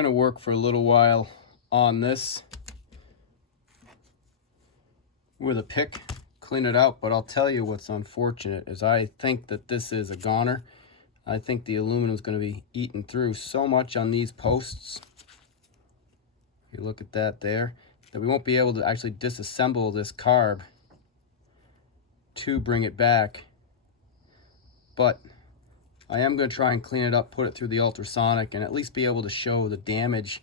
going to work for a little while on this with a pick, clean it out, but I'll tell you what's unfortunate is I think that this is a goner. I think the aluminum is going to be eaten through so much on these posts. You look at that there, that we won't be able to actually disassemble this carb to bring it back. But I am going to try and clean it up, put it through the ultrasonic, and at least be able to show the damage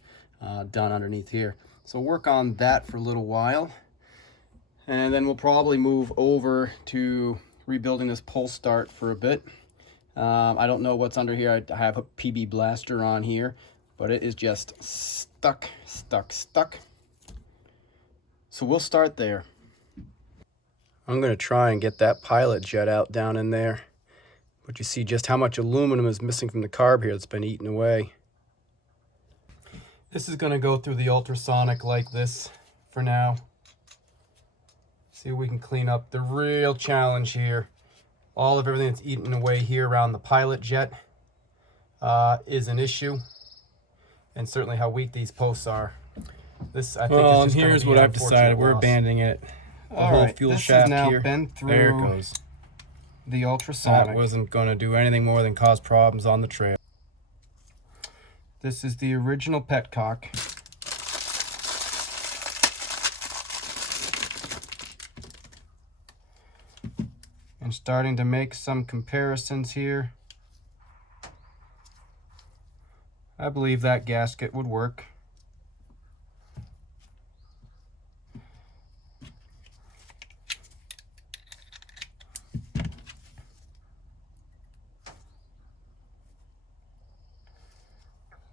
done underneath here. So work on that for a little while. And then we'll probably move over to rebuilding this pull start for a bit. I don't know what's under here. I have a PB blaster on here, but it is just stuck. So we'll start there. I'm going to try and get that pilot jet out down in there. But you see just how much aluminum is missing from the carb here that's been eaten away. This is going to go through the ultrasonic like this for now. See if we can clean up. The real challenge here, all of everything that's eaten away here around the pilot jet is an issue. And certainly how weak these posts are. This, I think, is just here's what I've decided. We're abandoning it. The whole fuel shaft here. There it goes. The ultrasonic. That wasn't going to do anything more than cause problems on the trail. This is the original petcock. And starting to make some comparisons here. I believe that gasket would work.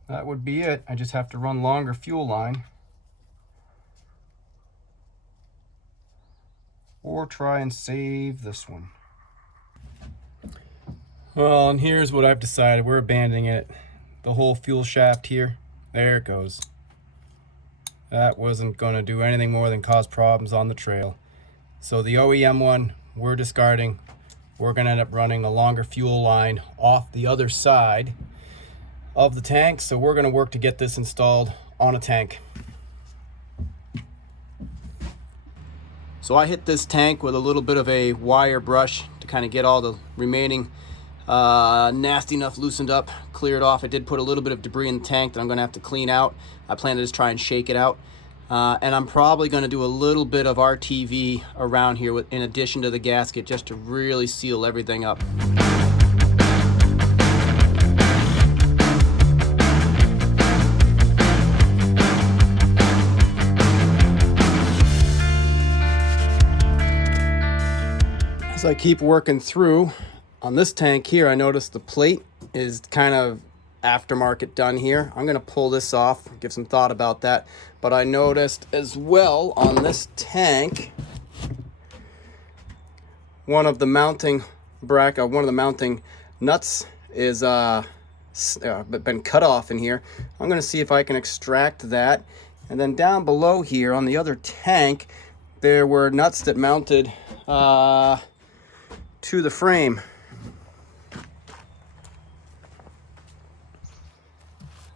That would be it. I just have to run longer fuel line. Or try and save this one. Well, and here's what I've decided. We're abandoning it. The whole fuel shaft here. There it goes. That wasn't going to do anything more than cause problems on the trail. So the OEM one, we're discarding. We're going to end up running a longer fuel line off the other side of the tank, so we're going to work to get this installed on a tank. So I hit this tank with a little bit of a wire brush to kind of get all the remaining nasty enough loosened up, cleared off. I did put a little bit of debris in the tank that I'm going to have to clean out. I plan to just try and shake it out. And I'm probably going to do a little bit of RTV around here in addition to the gasket, just to really seal everything up. As I keep working through on this tank here, I noticed the plate is kind of aftermarket done here. I'm going to pull this off, give some thought about that. But I noticed as well on this tank, one of the mounting bracket, one of the mounting nuts is been cut off in here. I'm going to see if I can extract that. And then down below here on the other tank, there were nuts that mounted to the frame.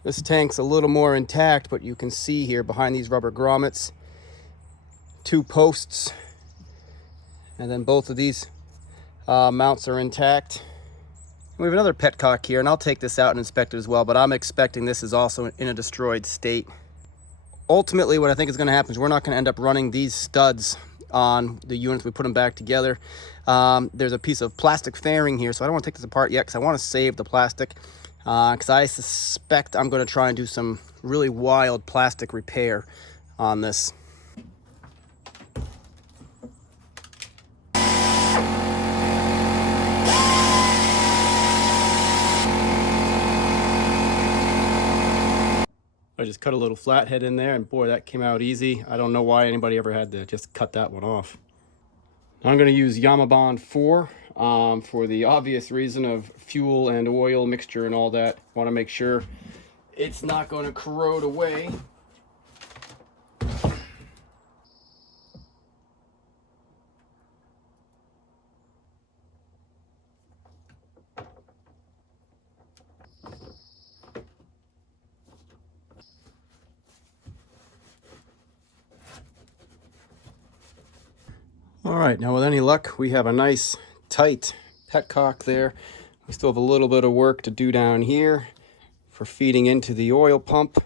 This tank's a little more intact, but you can see here behind these rubber grommets, 2 posts, and then both of these mounts are intact. We have another petcock here, and I'll take this out and inspect it as well, but I'm expecting this is also in a destroyed state. Ultimately, what I think is going to happen is we're not going to end up running these studs on the units. We put them back together. There's a piece of plastic fairing here, so I don't want to take this apart yet because I want to save the plastic, because I suspect I'm going to try and do some really wild plastic repair on this. I just cut a little flathead in there, and boy, that came out easy. I don't know why anybody ever had to just cut that one off. I'm going to use Yamabond 4 for the obvious reason of fuel and oil mixture and all that. Want to make sure it's not going to corrode away. All right, now with any luck, we have a nice tight petcock there. We still have a little bit of work to do down here for feeding into the oil pump.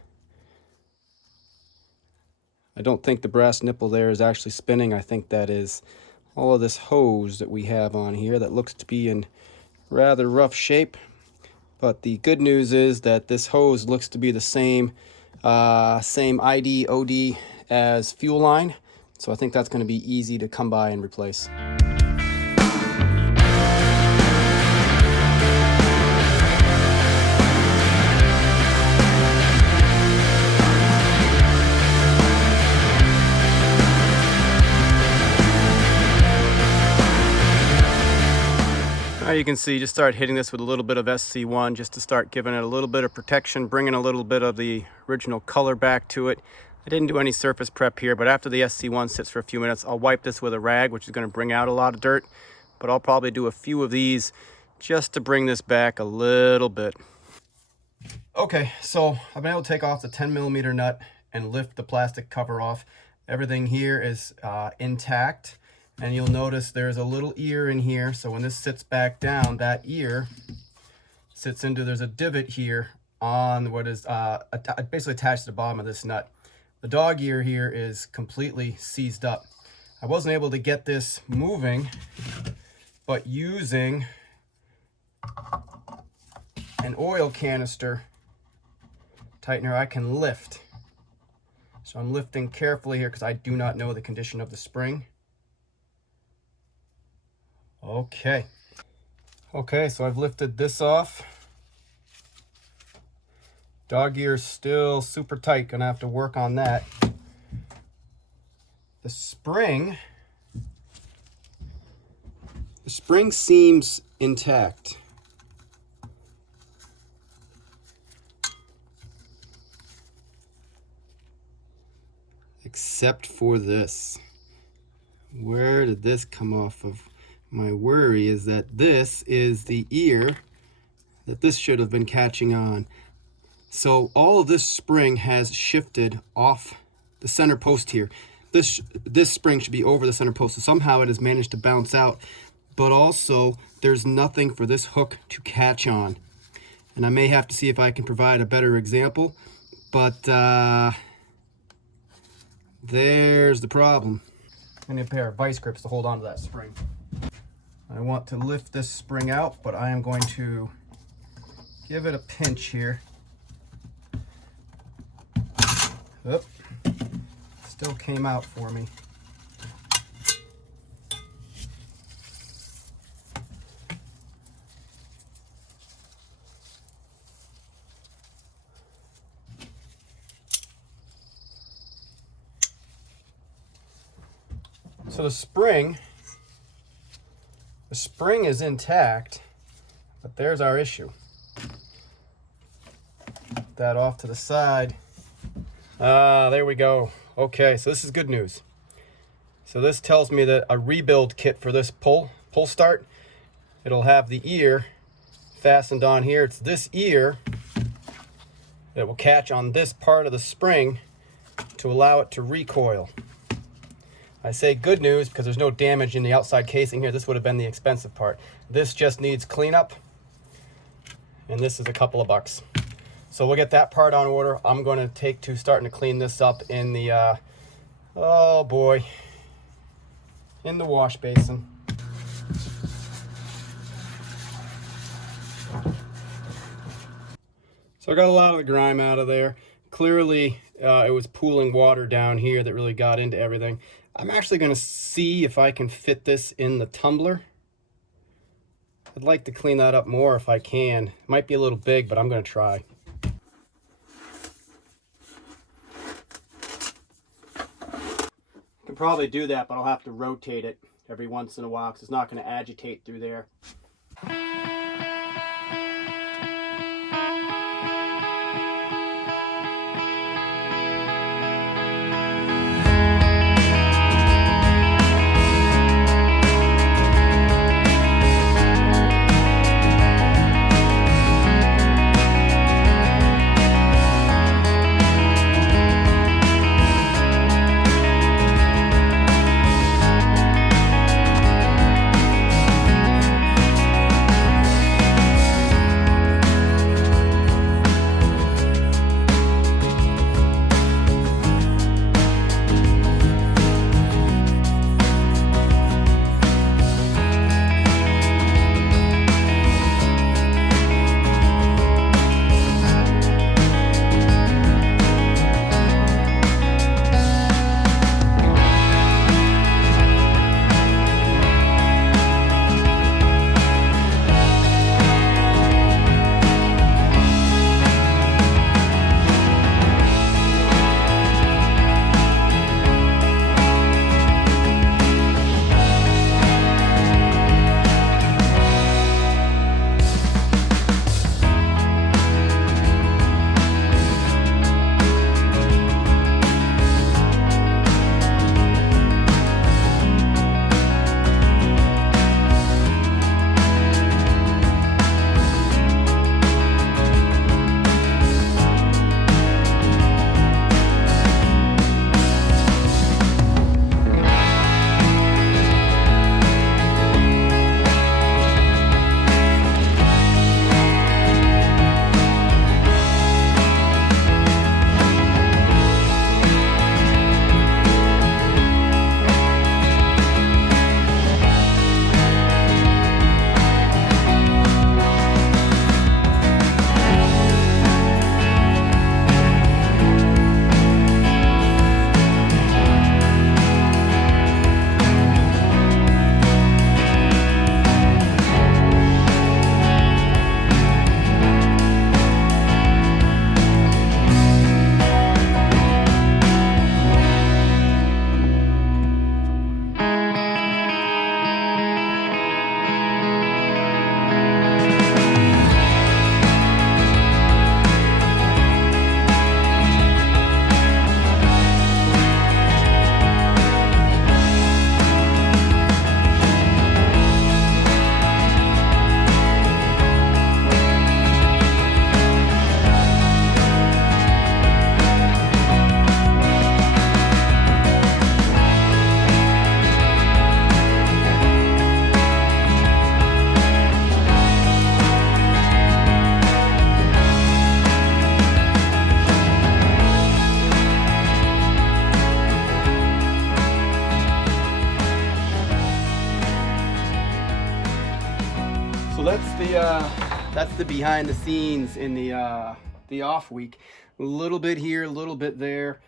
I don't think the brass nipple there is actually spinning. I think that is all of this hose that we have on here that looks to be in rather rough shape. But the good news is that this hose looks to be the same ID, OD as fuel line. So I think that's going to be easy to come by and replace. Now you can see, just start hitting this with a little bit of SC1 just to start giving it a little bit of protection, bringing a little bit of the original color back to it. I didn't do any surface prep here, but after the SC1 sits for a few minutes, I'll wipe this with a rag, which is going to bring out a lot of dirt. But I'll probably do a few of these just to bring this back a little bit. Okay, so I've been able to take off the 10mm nut and lift the plastic cover off. Everything here is intact. And you'll notice there's a little ear in here. So when this sits back down, that ear sits into, there's a divot here on what is basically attached to the bottom of this nut. The dog ear here is completely seized up. I wasn't able to get this moving, but using an oil canister tightener, I can lift. So I'm lifting carefully here because I do not know the condition of the spring. Okay, so I've lifted this off. Dog ear's still super tight, gonna have to work on that. The spring seems intact. Except for this. Where did this come off of? My worry is that this is the ear that this should have been catching on. So all of this spring has shifted off the center post here. This spring should be over the center post. So somehow it has managed to bounce out, but also there's nothing for this hook to catch on. And I may have to see if I can provide a better example, but there's the problem. I need a pair of vice grips to hold on to that spring. I want to lift this spring out, but I am going to give it a pinch here. Oop. Still came out for me. So the spring is intact, but there's our issue. Put that off to the side. There we go. Okay, so this is good news. So this tells me that a rebuild kit for this pull start, it'll have the ear fastened on here. It's this ear that will catch on this part of the spring to allow it to recoil. I say good news because there's no damage in the outside casing here. This would have been the expensive part. This just needs cleanup, and this is a couple of bucks. So we'll get that part on order. I'm going to take to starting to clean this up in the, oh boy, in the wash basin. So I got a lot of the grime out of there. Clearly, it was pooling water down here that really got into everything. I'm actually going to see if I can fit this in the tumbler. I'd like to clean that up more if I can. It might be a little big, but I'm going to try. I can probably do that, but I'll have to rotate it every once in a while because it's not going to agitate through there. the behind the scenes in the off week. A little bit here, a little bit there.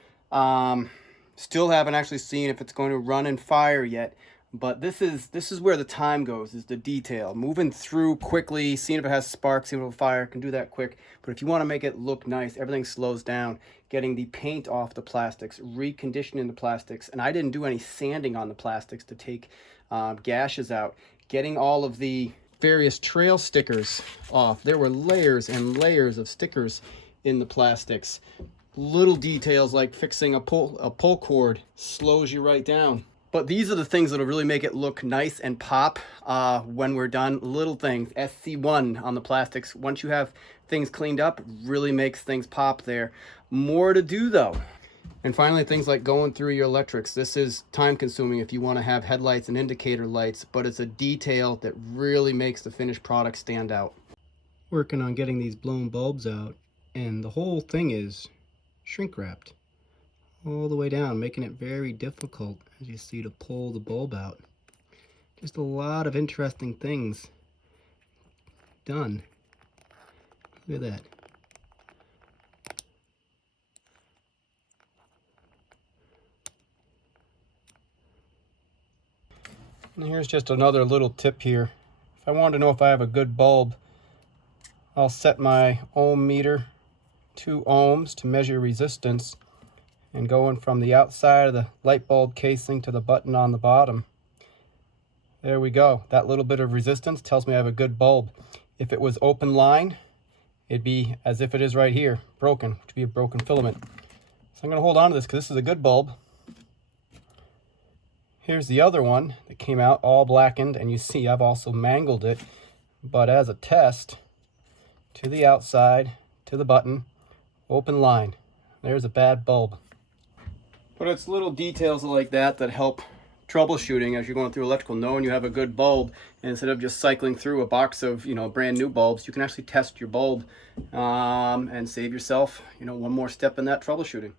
Still haven't actually seen if it's going to run and fire yet, but this is where the time goes, is the detail. Moving through quickly, seeing if it has sparks, seeing if it will fire, can do that quick. But if you want to make it look nice, everything slows down. Getting the paint off the plastics, reconditioning the plastics, and I didn't do any sanding on the plastics to take gashes out. Getting all of the various trail stickers off. There were layers and layers of stickers in the plastics. Little details like fixing a pull cord slows you right down. But these are the things that'll really make it look nice and pop when we're done. Little things, SC1 on the plastics. Once you have things cleaned up, really makes things pop there. More to do though. And finally, things like going through your electrics. This is time consuming if you want to have headlights and indicator lights, but it's a detail that really makes the finished product stand out. Working on getting these blown bulbs out, and the whole thing is shrink wrapped all the way down, making it very difficult, as you see, to pull the bulb out. Just a lot of interesting things done. Look at that. And here's just another little tip here. If I want to know if I have a good bulb, I'll set my ohm meter 2 ohms to measure resistance, and going from the outside of the light bulb casing to the button on the bottom. There we go. That little bit of resistance tells me I have a good bulb. If it was open line, it'd be as if it is right here, broken, which would be a broken filament. So I'm going to hold on to this because this is a good bulb. Here's the other one that came out all blackened, and you see I've also mangled it. But as a test, to the outside, to the button, open line. There's a bad bulb. But it's little details like that that help troubleshooting as you're going through electrical, knowing you have a good bulb, and instead of just cycling through a box of brand new bulbs, you can actually test your bulb and save yourself one more step in that troubleshooting.